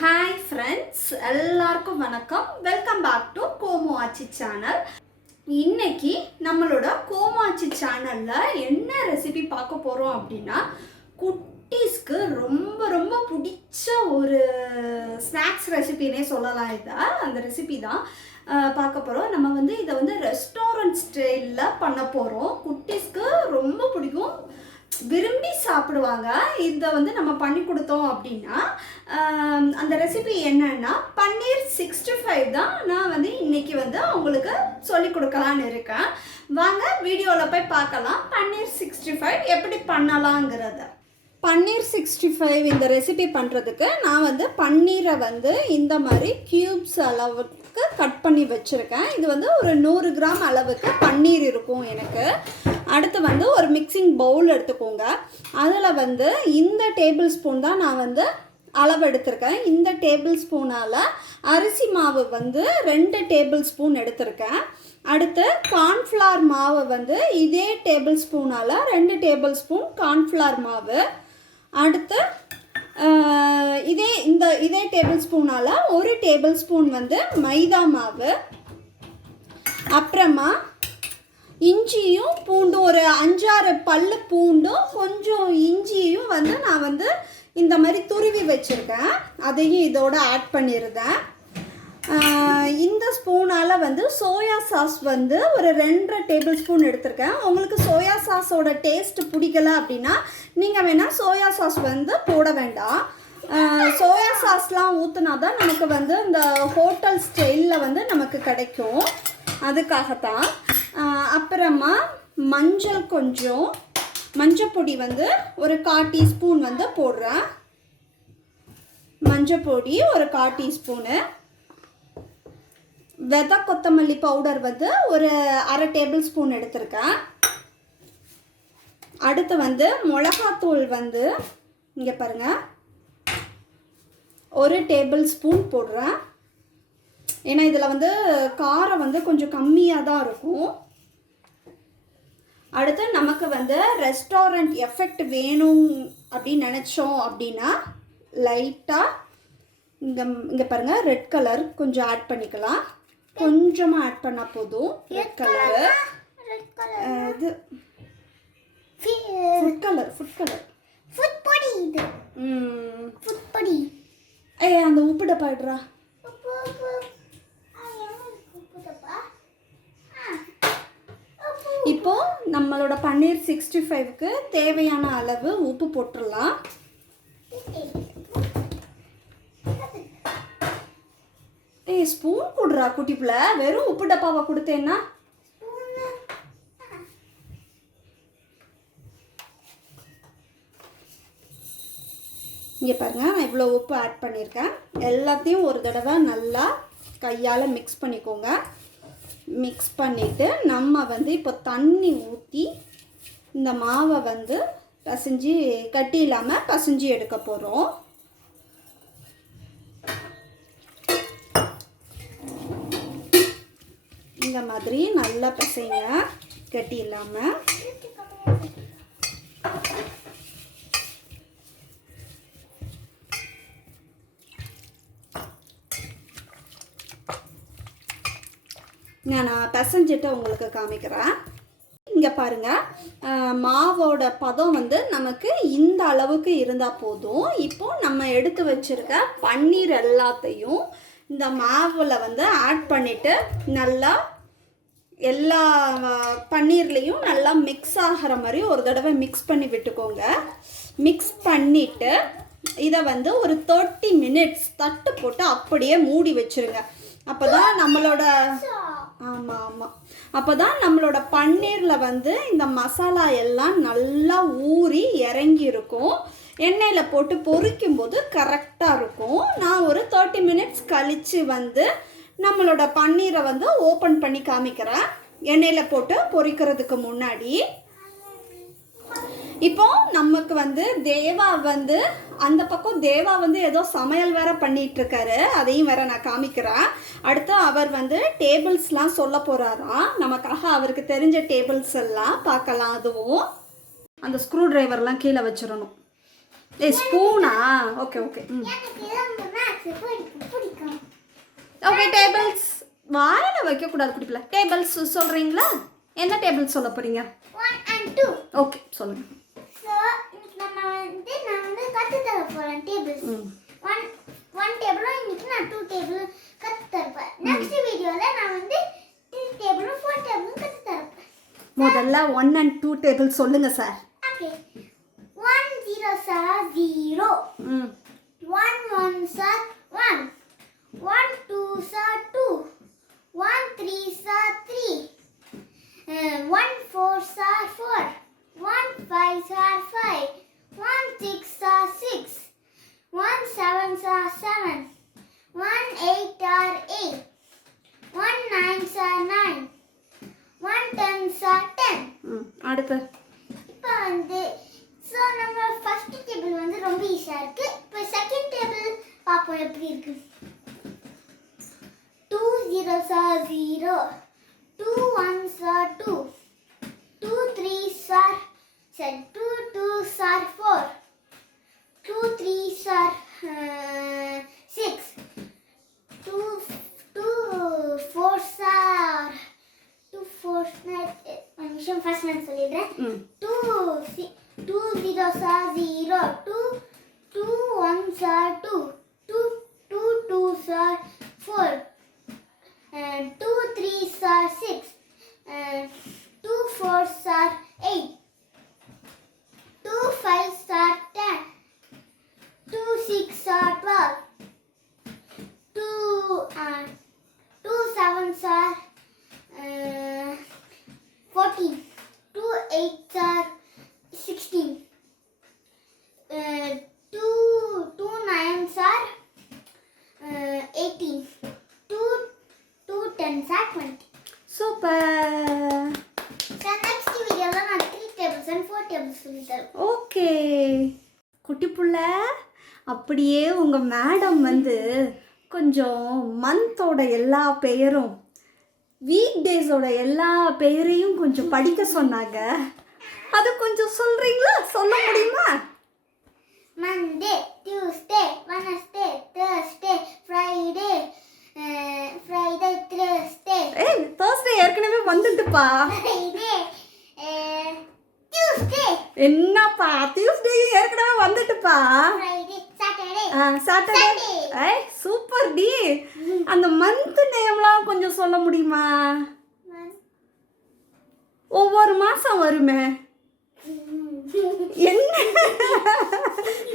Hi friends, எல்லாருக்கும் வணக்கம். Welcome back to Komachi channel. இன்னைக்கு நம்மளோட கோமாச்சி சேனல்ல என்ன ரெசிபி பார்க்க போறோம் அப்படின்னா, குட்டீஸ்க்கு ரொம்ப ரொம்ப பிடிச்ச ஒரு ஸ்நாக்ஸ் ரெசிபினே சொல்லலாம். அந்த ரெசிபி தான் பார்க்க போகிறோம். நம்ம இதை ரெஸ்டாரண்ட் ஸ்டைலில் பண்ண போகிறோம். குட்டீஸ்க்கு ரொம்ப பிடிக்கும், விரும்பி சாப்பிடுவாங்க. இதை நம்ம பண்ணி கொடுத்தோம் அப்படின்னா, அந்த ரெசிபி என்னன்னா பன்னீர் 65 தான் நான் இன்னைக்கு அவங்களுக்கு சொல்லி கொடுக்கலான்னு இருக்கேன். வாங்க வீடியோவில் போய் பார்க்கலாம் பன்னீர் 65 எப்படி பண்ணலாங்கிறத. பன்னீர் 65 இந்த ரெசிபி பண்ணுறதுக்கு நான் பன்னீரை இந்த மாதிரி க்யூப்ஸ் அளவுக்கு கட் பண்ணி வச்சுருக்கேன். இது ஒரு 100 கிராம் அளவுக்கு பன்னீர் இருக்கும் எனக்கு. அடுத்து ஒரு மிக்சிங் பவுல் எடுத்துக்கோங்க. அதில் இந்த டேபிள் ஸ்பூன் தான் நான் அளவு எடுத்திருக்கேன். இந்த டேபிள் ஸ்பூனால் அரிசி மாவு 2 டேபிள் ஸ்பூன் எடுத்திருக்கேன். அடுத்து கார்ன்ஃப்ளவர் மாவு இதே டேபிள் ஸ்பூனால் 2 டேபிள் ஸ்பூன் கார்ன்ஃப்ளவர் மாவு. அடுத்து இதே டேபிள் ஸ்பூனால் 1 டேபிள் ஸ்பூன் மைதா மாவு. அப்புறமா இஞ்சியும் பூண்டும், ஒரு 5-6 பல்லு பூண்டும் கொஞ்சம் இஞ்சியும் நான் இந்த மாதிரி துருவி வச்சுருக்கேன். அதையும் இதோட ஆட் பண்ணிடுறேன். இந்த ஸ்பூனால் சோயா சாஸ் ஒரு 2.5 டேபிள் ஸ்பூன் எடுத்திருக்கேன். உங்களுக்கு சோயா சாஸோட டேஸ்ட் பிடிக்கல அப்படின்னா நீங்கள் வேணால் சோயா சாஸ் போட வேண்டாம். சோயா சாஸ்லாம் ஊற்றினா தான் நமக்கு இந்த ஹோட்டல் ஸ்டைலில் நமக்கு கிடைக்கும். அதுக்காகத்தான். அப்புறமா மஞ்சள், கொஞ்சம் மஞ்சப்பொடி ஒரு 1/4 டீஸ்பூன் போடுறேன். மஞ்சப்பொடி ஒரு 1/4 டீஸ்பூனு. வெதை கொத்தமல்லி பவுடர் ஒரு 1/2 டேபிள் ஸ்பூன் எடுத்திருக்கேன். அடுத்து மிளகாத்தூள் இங்கே பாருங்கள், 1 டேபிள் ஸ்பூன் போடுறேன். ஏன்னா இதில் காரம் கொஞ்சம் கம்மியாக தான் இருக்கும். அடுத்து நமக்கு ரெஸ்டாரண்ட் எஃபெக்ட் வேணும் அப்படின்னு நினச்சோம் அப்படின்னா லைட்டாக இங்கே பாருங்கள், ரெட் கலர் கொஞ்சம் ஆட் பண்ணிக்கலாம். கொஞ்சமாக ஆட் பண்ணால் போதும். ரெட் கலரு, இது ஃபுட் பொடி. இது ஃபுட் பொடி. அந்த உப்பு டப்பா இடுறா. இப்போ நம்மளோட பன்னீர் 65க்கு தேவையான அளவு உப்பு போட்டுடலாம். ஸ்பூன் கொடுறா குட்டி பிள்ளை, வெறும் உப்பு டப்பாவை கொடுத்தேன்னா. இங்கே பாருங்கள், நான் இவ்வளோ உப்பு ஆட் பண்ணியிருக்கேன். எல்லாத்தையும் ஒரு தடவை நல்லா கையால் மிக்ஸ் பண்ணிக்கோங்க. மிக்ஸ் பண்ணிவிட்டு நம்ம இப்போ தண்ணி ஊற்றி இந்த மாவை பசைஞ்சு, கட்டி இல்லாமல் பசைஞ்சு எடுக்க போகிறோம். இந்த மாதிரி நல்லா பசைங்க, கட்டி இல்லாமல். நான் பசைஞ்சிட்டு உங்களுக்கு காமிக்கிறேன். இங்கே பாருங்கள், மாவோட பதம் நமக்கு இந்த அளவுக்கு இருந்தால் போதும். இப்போது நம்ம எடுத்து வச்சுருக்க பன்னீர் எல்லாத்தையும் இந்த மாவில் ஆட் பண்ணிவிட்டு நல்லா எல்லா பன்னீர்லேயும் நல்லா மிக்ஸ் ஆகிற மாதிரி ஒரு தடவை மிக்ஸ் பண்ணி விட்டுக்கோங்க. மிக்ஸ் பண்ணிவிட்டு இதை ஒரு 30 மினிட்ஸ் தட்டு போட்டு அப்படியே மூடி வச்சுருங்க. அப்போ தான் நம்மளோட அப்போ தான் நம்மளோட பன்னீரில் இந்த மசாலா எல்லாம் நல்லா ஊறி இறங்கி இருக்கும். எண்ணெயில் போட்டு பொரிக்கும்போது கரெக்டாக இருக்கும். நான் ஒரு 30 மினிட்ஸ் கழித்து நம்மளோட பன்னீரை ஓப்பன் பண்ணி காமிக்கிறேன், எண்ணெயில் போட்டு பொரிக்கிறதுக்கு முன்னாடி. இப்போ நமக்கு தேவா அந்த பக்கம் தேவா ஏதோ சமையல் வேற பண்ணிட்டு இருக்காரு. அதையும் வேற நான் காமிக்கிறேன். அடுத்து அவர் டேபிள்ஸ்லாம் சொல்ல போறாராம். நமக்காக அவருக்கு தெரிஞ்ச டேபிள்ஸ் எல்லாம் பார்க்கலாம். அதுவும் அந்த ஸ்க்ரூ டிரைவர்லாம் கீழே வச்சிடணும். ஸ்பூனா? Okay okay. ஓகே டேபிள்ஸ் வாயில வைக்க கூடாது குடிப்பல. டேபிள்ஸ் சொல்றீங்களா? என்ன டேபிள் சொல்ல போறீங்க? 1 and 2. ஓகே சொல்லுங்க. சோ இன்னைக்கு நான் வந்து கத்து தர போறேன் டேபிள்ஸ். one டேபிள் இன்னைக்கு நான் 2 டேபிள் கத்து தரேன். நெக்ஸ்ட் வீடியோல நான் வந்து 3 டேபிள் 4 டேபிள் கத்து தரேன். முதல்ல 1 and 2 டேபிள் சொல்லுங்க sir. Okay 1 0s are 0. 1 1s are 1. 1 2s are 2. 1 3s are 3. 1 4s are 4. 1 5s are 5. 1 6s are 6. 1 7s are 7. 1 8 are 8. 1 9s are 9. 1 10s are 10. அடுத்து இப்போ வந்து சோ நம்ம ஃபர்ஸ்ட் டேபிள் வந்து ரொம்ப ஈஸியா இருக்கு. இப்போ செகண்ட் டேபிள் பாப்போம் எப்படி இருக்கு. 2 0s are 0. 2 1s are 2. 2 3s are 2 2s are 4. 2 3s are 6. 2 4s are 2 4s நான் விஷயம் ஃபர்ஸ்ட் நான் சொல்லிடுறேன். 2 0s are 0. 2 1s are 2. 2 2s are 4. 2 3s are 6. 2 4s are 8. 2 5s are 10. 2 6s are 12. 2 7s are 14. 2 8s are 16. 2 9s are 18. 2 10s are 20. Super. So next வீடியோல நான் 3 tables and 4 tables சொல்லி தரேன். Okay குட்டி புள்ள, அப்படியே உங்க மேடம் வந்து கொஞ்சம் மந்தோட எல்லா பெயரும் வீக் டேஸோட எல்லா பெயரையும் கொஞ்சம் படிக்க சொன்னாங்க. அது கொஞ்சம் சொல்றீங்களா? சொல்ல முடியுமா? Monday, Tuesday, Wednesday, Thursday, Friday, Thursday. ஏய் Thursday ஏற்கனவே வந்துட்டுப்பா. Friday, Tuesday. என்னப்பா Tuesday ஏற்கனவே வந்துட்டுப்பா. Friday, Saturday. சாட்டர்டே. Sunday. ஏய் சூப்பர் டி. அந்த மந்த் நேம்லாம் கொஞ்சம் சொல்ல முடியுமா? ஒவ்வொரு மாசம் வருமே. என்ன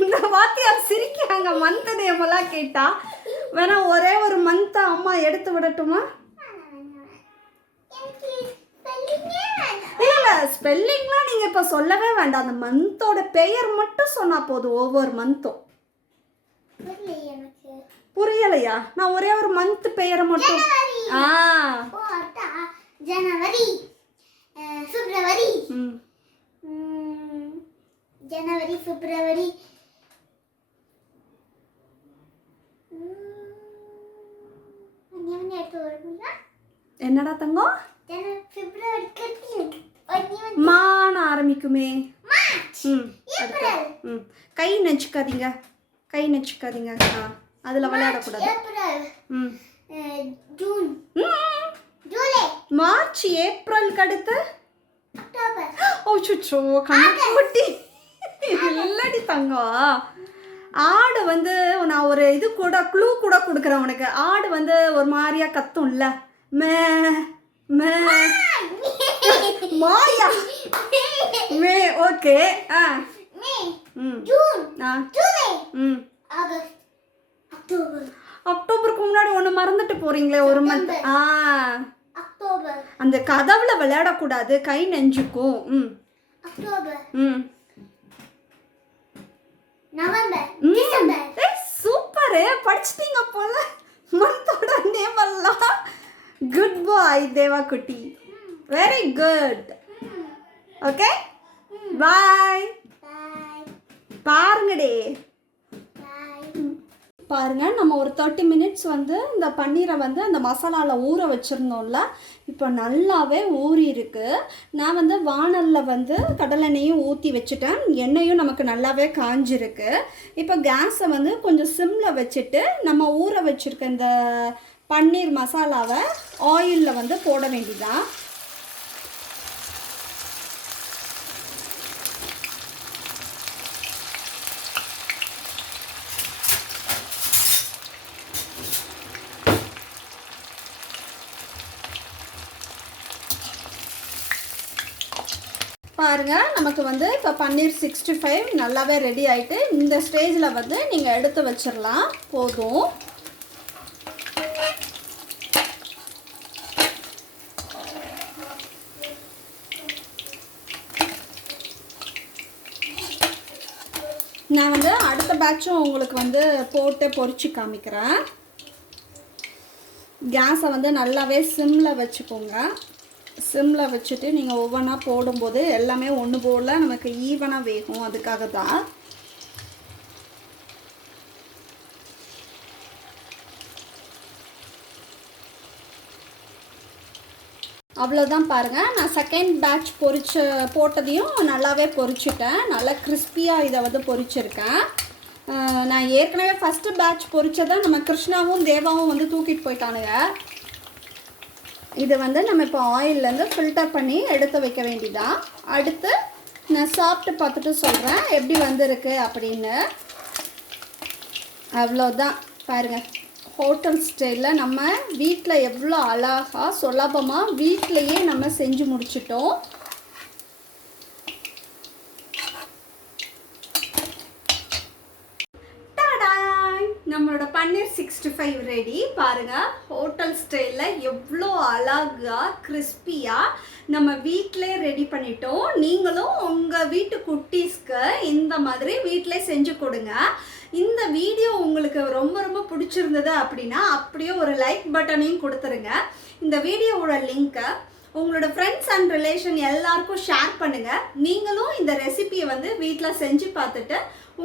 இந்த வாத்தியார் சிரிக்கிறாங்க மந்த் நேம் எல்லாம் கேட்டா. வேணா ஒரே ஒரு மந்த் அம்மா எடுத்து விடட்டுமா? இல்ல ஸ்பெல்லிங்லாம் நீங்க இப்ப சொல்லவே வேண்டாம். அந்த மந்தோட பெயர் மட்டும் சொன்னா போதும். ஒவ்வொரு மந்தும் புரியலையா? நான் ஒரே ஒரு மந்த் பெயரை மட்டும். ஜனவரி, பிப்ரவரி, ஜனவரி, பிப்ரவரி, என்னடா தங்கம்? பிப்ரவரி மான ஆரம்பிக்குமே. ஏப்ரல். கை நச்சுக்காதீங்க, கை நச்சுக்காதீங்க. அதுல விளையாடக்கூடாது. April, June, July, March, April அடுத்து அக்டோபர். ஓச்சுச்சோ கண்ணுக்குட்டி இல்லடி தங்கம். ஆடு வந்து நான் ஒரு இது கூட க்ளூ கூட கொடுக்குறேன் உனக்கு. ஆடு வந்து ஒரு மாதிரியா கத்தும்ல. மே மே மாயா மே. Okay. May, June, July, August, October. அக்டோபருக்கு முன்னாடி ஒன்று மறந்துட்டு போறீங்களே ஒரு மந்த். அக்டோபர். அந்த கதவுல விளையாடக்கூடாது, கை நெஞ்சுக்கும். October, November, December. சூப்பர், படிச்சிட்டீங்க போல மந்தோட நேம் எல்லாம். குட் பாய் தேவா குட்டி, வெரி குட். Okay bye. பாருங்கடே. பாருங்கள், நம்ம ஒரு 30 மினிட்ஸ் வந்து இந்த பன்னீரை வந்து அந்த மசாலாவில் ஊற வச்சுருந்தோம்ல, இப்போ நல்லாவே ஊறி இருக்கு. நான் வந்து வாணலில் வந்து கடலெண்ணெயும் ஊற்றி வச்சுட்டேன். எண்ணெயும் நமக்கு நல்லாவே காஞ்சிருக்கு. இப்போ கேஸை வந்து கொஞ்சம் சிம்மில் வச்சுட்டு நம்ம ஊற வச்சுருக்க இந்த பன்னீர் மசாலாவை ஆயிலில் வந்து போட வேண்டியதான். பாருங்கள், நமக்கு வந்து இப்போ பன்னீர் 65 நல்லாவே ரெடி ஆகிட்டு. இந்த ஸ்டேஜில் வந்து நீங்கள் எடுத்து வச்சிடலாம். போதும். நான் வந்து அடுத்த பேட்சும் உங்களுக்கு வந்து போட்டு பொரிச்சு காமிக்கிறேன். கேஸை வந்து நல்லாவே சிம்மில் வச்சுக்கோங்க. சிம்மில் வச்சுட்டு நீங்கள் ஒவ்வொன்றா போடும்போது எல்லாமே ஒன்று போல் நமக்கு ஈவனாக வேகும். அதுக்காக தான். அவ்வளோதான். பாருங்கள், நான் செகண்ட் பேட்ச் போட்டதையும் நல்லாவே பொரிச்சிட்டேன். நல்லா கிறிஸ்பியாக இதை வந்து பொரிச்சிருக்கேன். நான் ஏற்கனவே ஃபஸ்ட்டு பேட்ச் பொரிச்சதை நம்ம கிருஷ்ணாவும் தேவாவும் வந்து தூக்கிட்டு போயிட்டானுங்க. இதை வந்து நம்ம இப்போ ஆயிலேருந்து ஃபில்டர் பண்ணி எடுத்து வைக்க வேண்டியதான். அடுத்து நான் சாப்பிட்டு பார்த்துட்டு சொல்கிறேன் எப்படி வந்திருக்கு அப்படின்னு. அவ்வளோதான். பாருங்கள், ஹோட்டல் ஸ்டைலில் நம்ம வீட்டில் எவ்வளோ அழகாக சுலபமாக வீட்டிலையே நம்ம செஞ்சு முடிச்சிட்டோம். நம்மளோட பன்னீர் 65 ரெடி. பாருங்கள், ஹோட்டல் ஸ்டைலில் எவ்வளோ அழகாக கிறிஸ்பியாக நம்ம வீட்டிலே ரெடி பண்ணிட்டோம். நீங்களும் உங்கள் வீட்டு குட்டீஸ்க்கு இந்த மாதிரி வீட்டிலே செஞ்சு கொடுங்க. இந்த வீடியோ உங்களுக்கு ரொம்ப ரொம்ப பிடிச்சிருந்தது அப்படின்னா அப்படியே ஒரு லைக் பட்டனையும் கொடுத்துருங்க. இந்த வீடியோவோட லிங்க்கை உங்களோட ஃப்ரெண்ட்ஸ் அண்ட் ரிலேஷன் எல்லாருக்கும் ஷேர் பண்ணுங்கள். நீங்களும் இந்த ரெசிபியை வந்து வீட்டில் செஞ்சு பார்த்துட்டு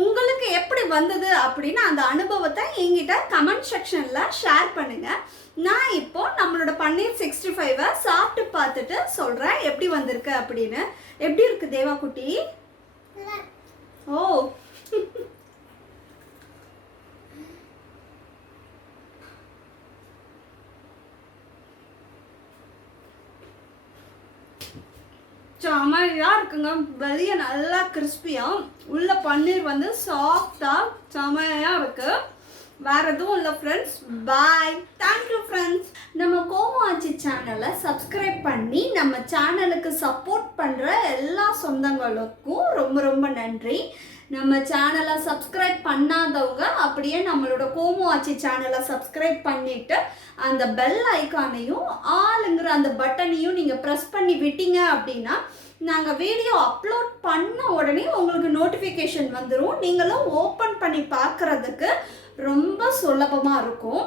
உங்களுக்கு எப்படி வந்தது அப்படின்னு அந்த அனுபவத்தை என்கிட்ட கமெண்ட் செக்ஷனில் ஷேர் பண்ணுங்கள். நான் இப்போ நம்மளோட பன்னீர் 65 சாப்பிட்டு பார்த்துட்டு சொல்கிறேன் எப்படி வந்திருக்கு அப்படின்னு. எப்படி இருக்கு தேவா குட்டி? ஓ, செமையாக இருக்குங்க. வெளியே நல்லா கிறிஸ்பியாக, உள்ள பன்னீர் வந்து சாஃப்டாக செமையாக இருக்குது. வேறு எதுவும் இல்லை ஃப்ரெண்ட்ஸ். பாய். Thank you friends. நம்ம கோமு ஆச்சி சேனலை சப்ஸ்கிரைப் பண்ணி நம்ம சேனலுக்கு சப்போர்ட் பண்ணுற எல்லா சொந்தங்களுக்கும் ரொம்ப ரொம்ப நன்றி. நம்ம சேனலை சப்ஸ்கிரைப் பண்ணாதவங்க அப்படியே நம்மளோட கோமு ஆச்சி சேனலை சப்ஸ்கிரைப் பண்ணிவிட்டு அந்த பெல் ஐக்கானையும் ஆளுங்கிற அந்த பட்டனையும் நீங்கள் ப்ரெஸ் பண்ணி விட்டீங்க அப்படின்னா நாங்கள் வீடியோ அப்லோட் பண்ண உடனே உங்களுக்கு நோட்டிஃபிகேஷன் வந்துடும். நீங்களும் ஓப்பன் பண்ணி பார்க்குறதுக்கு ரொம்ப சுலபமாக இருக்கும்.